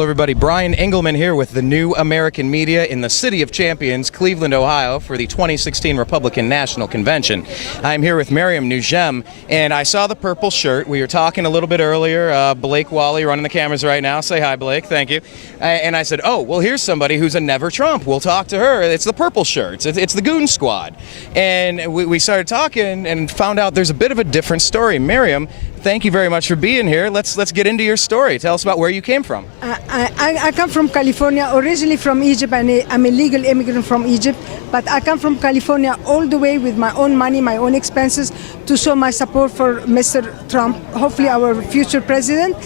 Hello everybody, Brian Engelman here with the New American Media in the City of Champions, Cleveland, Ohio for the 2016 Republican National Convention. I'm here with Miriam Nugem, and I saw the purple shirt. We were talking a little bit earlier, Blake Walley running the cameras right now. Say hi, Blake, thank you. And I said, oh, well, here's somebody who's a never Trump. We'll talk to her. It's the purple shirts. It's the Goon Squad. And we started talking and found out there's a bit of a different story. Miriam, thank you very much for being here. Let's get into your story. Tell us about where you came from. I come from California, originally from Egypt, and I'm a legal immigrant from Egypt. But I come from California all the way with my own money, my own expenses, to show my support for Mr. Trump, hopefully our future president.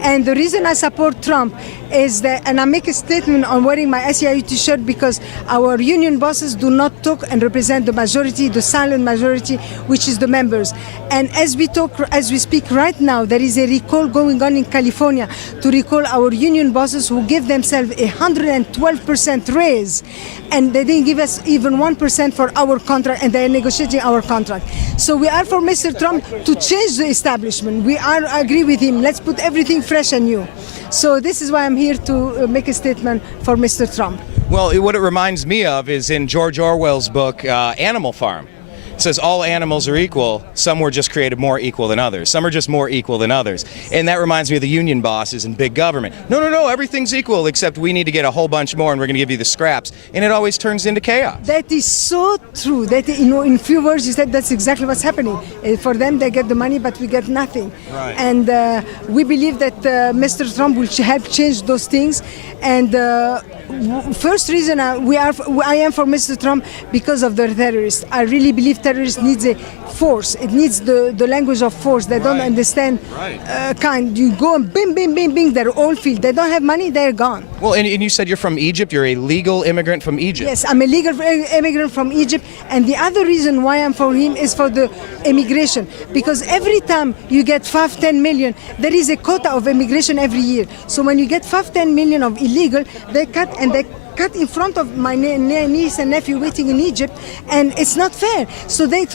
And the reason I support Trump is that, and I make a statement on wearing my SEIU t-shirt, because our union bosses do not talk and represent the majority, the silent majority, which is the members. And as we speak right now, there is a recall going on in California to recall our union bosses who give themselves 112% raise, and they didn't give us even 1% for our contract, and they are negotiating our contract. So we are for Mr. Trump to change the establishment. I agree with him. Let's put everything fresh and new. So this is why I'm here to make a statement for Mr. Trump. Well, what it reminds me of is in George Orwell's book, Animal Farm. It says all animals are equal. Some were just created more equal than others. Some are just more equal than others. And that reminds me of the union bosses and big government. No, everything's equal, except we need to get a whole bunch more and we're going to give you the scraps. And it always turns into chaos. That is so true. That, in few words, you said that's exactly what's happening. For them, they get the money, but we get nothing. Right. And we believe that Mr. Trump will help change those things. And first reason I am for Mr. Trump because of the terrorists. I really believe terrorists needs a force. It needs the language of force. They don't understand kind. You go and bing, bing, bing, bing, they're all filled. They don't have money, they're gone. Well, and you said you're from Egypt. You're a legal immigrant from Egypt. Yes, I'm a legal immigrant from Egypt. And the other reason why I'm for him is for the immigration. Because every time you get 5-10 million, there is a quota of immigration every year. So when you get 5-10 million of illegal, they cut in front of my niece and nephew waiting in Egypt, and it's not fair. So they've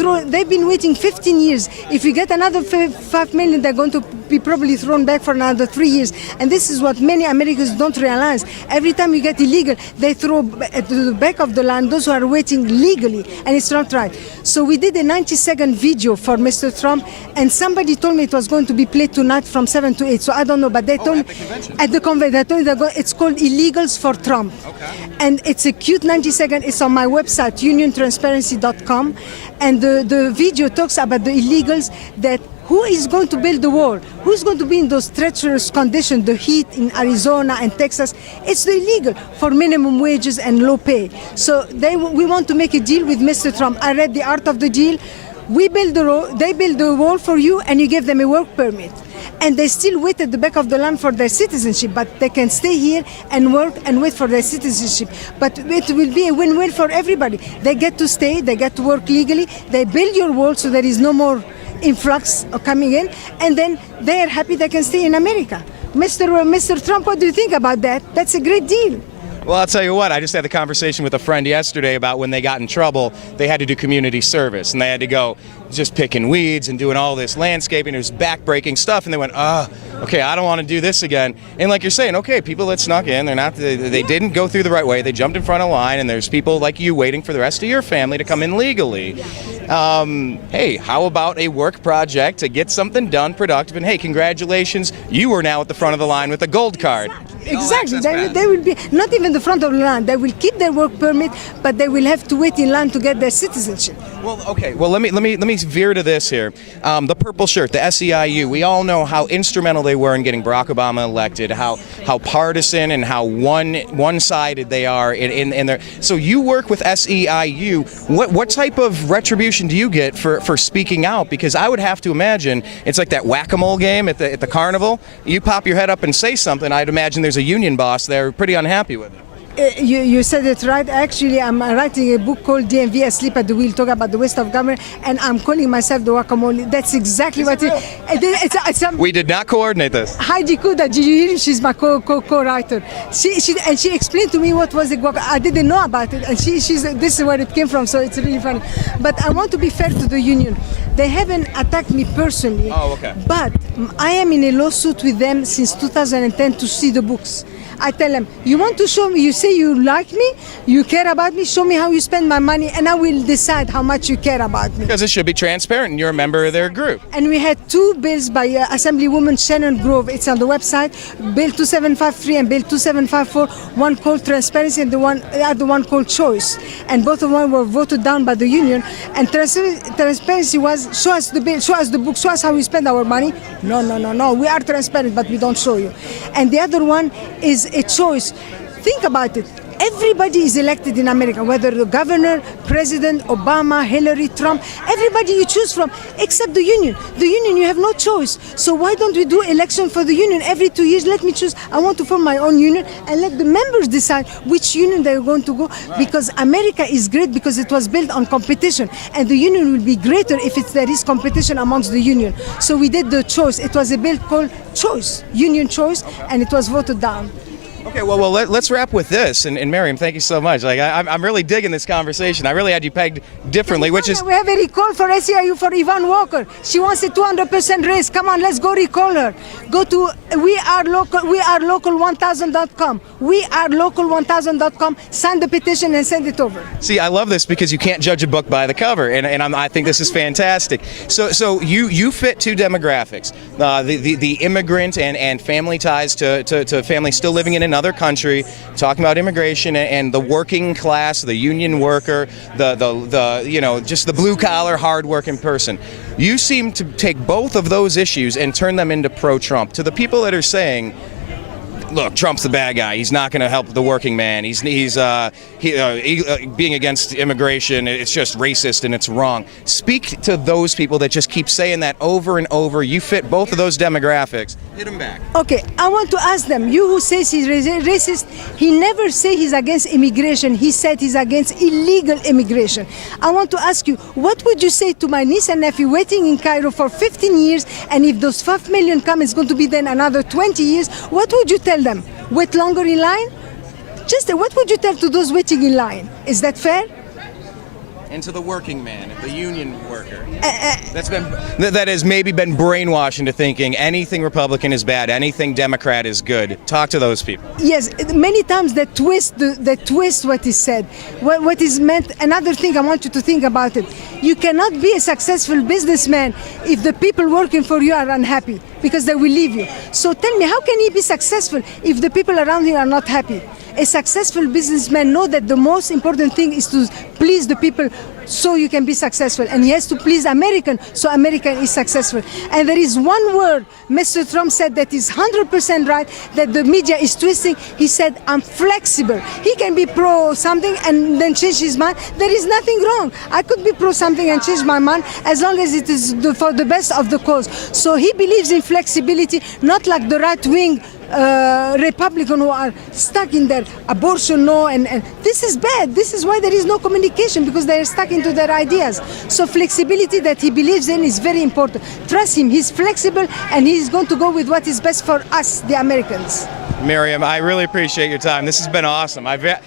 been waiting 15 years. If you get another 5 million, they're going to be probably thrown back for another 3 years. And this is what many Americans don't realize. Every time you get illegal, they throw to the back of the line those who are waiting legally, and it's not right. So we did a 90-second video for Mr. Trump, and somebody told me it was going to be played tonight from 7 to 8. So I don't know, but they told me at the convention, they told me it's called Illegals for Trump. Okay. And it's a cute 90-second. It's on my website, uniontransparency.com. And the video talks about the illegals, that who is going to build the wall? Who's going to be in those treacherous conditions, the heat in Arizona and Texas? It's the illegal for minimum wages and low pay. So we want to make a deal with Mr. Trump. I read The Art of the Deal. They build the wall for you, and you give them a work permit. And they still wait at the back of the line for their citizenship, but they can stay here and work and wait for their citizenship. But it will be a win-win for everybody. They get to stay, they get to work legally, they build your wall so there is no more influx coming in, and then they are happy they can stay in America. Mr. Trump, what do you think about that? That's a great deal. Well, I'll tell you what, I just had a conversation with a friend yesterday about when they got in trouble, they had to do community service, and they had to go just picking weeds and doing all this landscaping. It was back-breaking stuff, and they went, okay, I don't want to do this again. And like you're saying, okay, people that snuck in, they didn't go through the right way, they jumped in front of line, and there's people like you waiting for the rest of your family to come in legally. Hey, how about a work project to get something done productive? And hey, congratulations, you are now at the front of the line with a gold card. Exactly. They will be not even the front of the line. They will keep their work permit, but they will have to wait in line to get their citizenship. Well, okay. Well, let me veer to this here. The purple shirt, the SEIU. We all know how instrumental they were in getting Barack Obama elected. How partisan and how one-sided they are in their. So you work with SEIU. What type of retribution do you get for speaking out? Because I would have to imagine it's like that whack-a-mole game at the carnival. You pop your head up and say something. I'd imagine there's a union boss there pretty unhappy with it. You said it right. Actually, I'm writing a book called DMV Asleep at the Wheel, talk about the waste of government, and I'm calling myself the guacamole. That's exactly what it is. We did not coordinate this. Heidi Kuda, did you hear? She's my co-writer. She explained to me what was the guacamole. I didn't know about it, and this is where it came from, so it's really funny. But I want to be fair to the union. They haven't attacked me personally. Oh, okay. But I am in a lawsuit with them since 2010 to see the books. I tell them, you want to show me, you say you like me, you care about me, show me how you spend my money, and I will decide how much you care about me. Because it should be transparent, and you're a member of their group. And we had two bills by Assemblywoman Shannon Grove. It's on the website, Bill 2753 and Bill 2754, one called transparency and the other one called choice. And both of them were voted down by the union. And transparency was, show us the bill, show us the book, show us how we spend our money. No, we are transparent, but we don't show you. And the other one is a choice. Think about it. Everybody is elected in America, whether the governor, president, Obama, Hillary, Trump, everybody you choose from, except the union. The union, you have no choice. So why don't we do election for the union every 2 years? Let me choose. I want to form my own union and let the members decide which union they're going to go. Because America is great because it was built on competition. And the union will be greater if there is competition amongst the union. So we did the choice. It was a bill called Choice, Union Choice, and it was voted down. Okay, well, let's wrap with this. And Miriam, thank you so much. Like, I'm really digging this conversation. I really had you pegged differently, which is... We have a recall for SEIU for Yvonne Walker. She wants a 200% raise. Come on, let's go recall her. Go to wearelocal1000.com. Wearelocal1000.com. Sign the petition and send it over. See, I love this because you can't judge a book by the cover, and I think this is fantastic. So you fit two demographics: the immigrant and family ties to families still living in another country, talking about immigration, and the working class, the union worker, the just the blue collar, hard-working person. You seem to take both of those issues and turn them into pro-Trump. To the people that are saying, look, Trump's the bad guy. He's not going to help the working man. He's being against immigration. It's just racist and it's wrong. Speak to those people that just keep saying that over and over. You fit both of those demographics. Hit them back. Okay, I want to ask them. You who says he's racist, he never said he's against immigration. He said he's against illegal immigration. I want to ask you, what would you say to my niece and nephew waiting in Cairo for 15 years, and if those 5 million come, it's going to be then another 20 years. What would you tell them? Wait longer in line? Just what would you tell to those waiting in line? Is that fair? And to the working man, the union worker, that has maybe been brainwashed into thinking anything Republican is bad, anything Democrat is good. Talk to those people. Yes, many times they twist what is said, what is meant. Another thing I want you to think about it. You cannot be a successful businessman if the people working for you are unhappy, because they will leave you. So tell me, how can he be successful if the people around him are not happy? A successful businessman knows that the most important thing is to please the people so you can be successful. And he has to please American so American is successful. And there is one word Mr. Trump said that is 100% right, that the media is twisting. He said, I'm flexible. He can be pro something and then change his mind. There is nothing wrong. I could be pro something and change my mind as long as it is for the best of the cause. So he believes in flexibility, not like the right-wing Republican who are stuck in their abortion law, and this is bad. This is why there is no communication, because they are stuck into their ideas. So flexibility that he believes in is very important. Trust him, he's flexible and he's going to go with what is best for us, the Americans. Miriam, I really appreciate your time. This has been awesome. I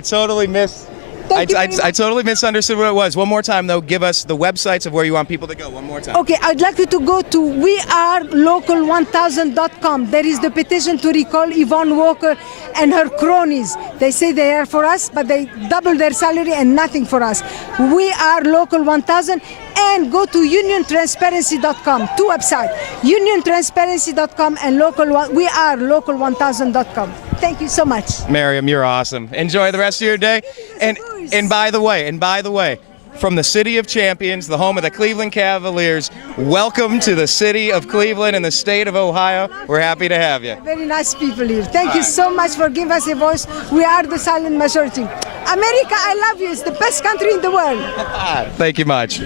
totally missed. I totally misunderstood what it was. One more time, though, give us the websites of where you want people to go. One more time. Okay, I'd like you to go to wearelocal1000.com. There is the petition to recall Yvonne Walker and her cronies. They say they are for us, but they double their salary and nothing for us. Wearelocal1000, and go to uniontransparency.com. Two websites, uniontransparency.com and wearelocal1000.com. Thank you so much. Miriam, you're awesome. Enjoy the rest of your day. And by the way, from the city of champions, the home of the Cleveland Cavaliers, welcome to the city of Cleveland and the state of Ohio. We're happy to have you. Very nice people here. Thank you so much for giving us a voice. We are the silent majority. America, I love you. It's the best country in the world. Thank you much.